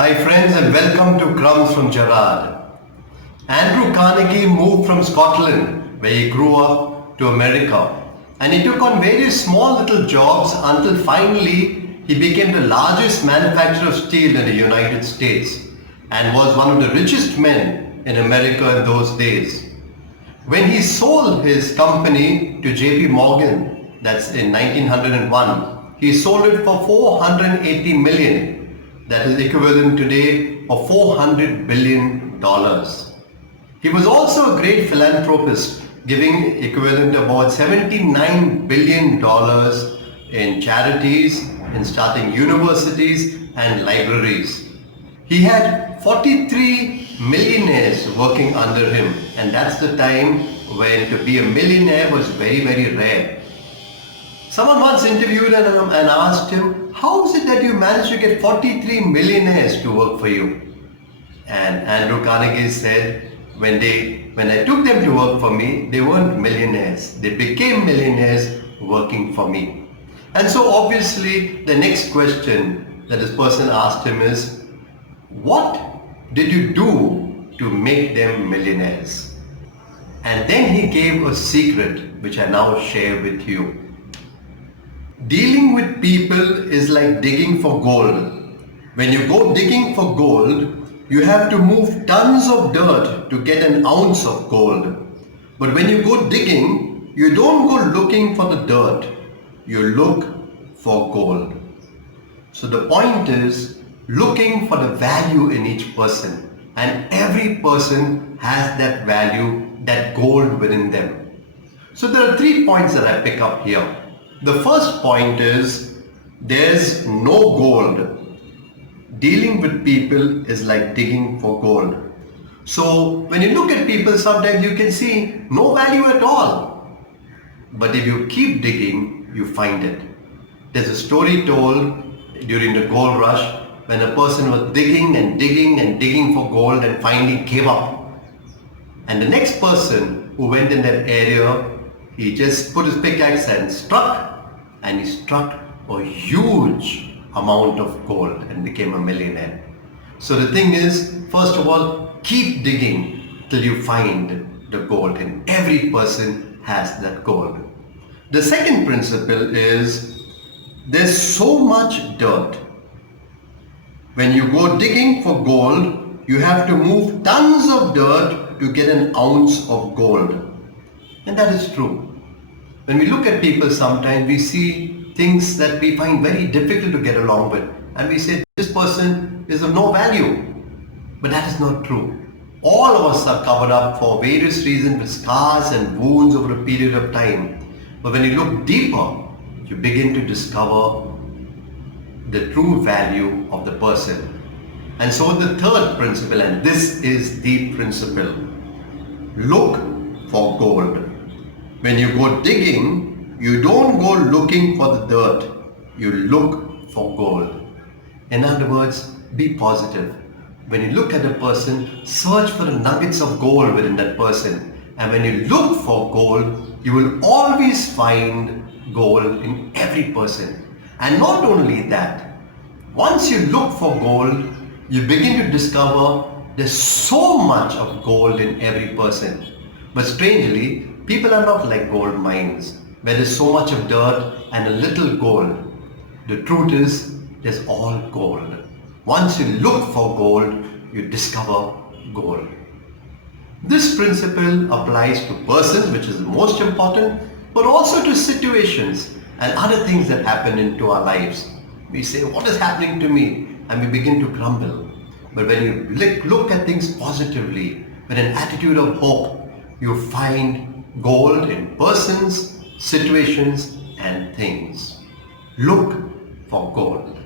Hi friends and welcome to Crumbz from Gerard. Andrew Carnegie moved from Scotland, where he grew up, to America, and he took on various small little jobs until finally he became the largest manufacturer of steel in the United States and was one of the richest men in America in those days. When he sold his company to JP Morgan, that's in 1901, he sold it for 480 million. That is equivalent today of $400 billion. He was also a great philanthropist, giving equivalent about $79 billion in charities, in starting universities and libraries. He had 43 millionaires working under him, and that's the time when to be a millionaire was very, very rare. Someone once interviewed him and asked him, how is it that you managed to get 43 millionaires to work for you? And Andrew Carnegie said, when I took them to work for me, they weren't millionaires. They became millionaires working for me. And so obviously the next question that this person asked him is, what did you do to make them millionaires? And then he gave a secret which I now share with you. Dealing with people is like digging for gold. When you go digging for gold, you have to move tons of dirt to get an ounce of gold. But when you go digging, you don't go looking for the dirt. You look for gold. So the point is looking for the value in each person. And every person has that value, that gold within them. So there are 3 points that I pick up here. The first point is there's no gold. Dealing with people is like digging for gold. So when you look at people, sometimes you can see no value at all. But if you keep digging, you find it. There's a story told during the gold rush when a person was digging and digging and digging for gold and finally gave up. And the next person who went in that area, he just put his pickaxe and struck a huge amount of gold and became a millionaire. So the thing is, first of all, keep digging till you find the gold, and every person has that gold. The second principle is there's so much dirt. When you go digging for gold, you have to move tons of dirt to get an ounce of gold. And that is true. When we look at people, sometimes we see things that we find very difficult to get along with, and we say this person is of no value. But that is not true. All of us are covered up for various reasons with scars and wounds over a period of time. But when you look deeper, you begin to discover the true value of the person. And so the third principle, and this is the principle, look for gold. When you go digging, you don't go looking for the dirt, you look for gold. In other words, be positive. When you look at a person, search for the nuggets of gold within that person. And when you look for gold, you will always find gold in every person. And not only that, once you look for gold, you begin to discover there's so much of gold in every person. But strangely, people are not like gold mines, where there's so much of dirt and a little gold. The truth is, there's all gold. Once you look for gold, you discover gold. This principle applies to persons, which is the most important, but also to situations and other things that happen into our lives. We say, what is happening to me? And we begin to crumble. But when you look at things positively, with an attitude of hope, you find gold in persons, situations, and things. Look for gold.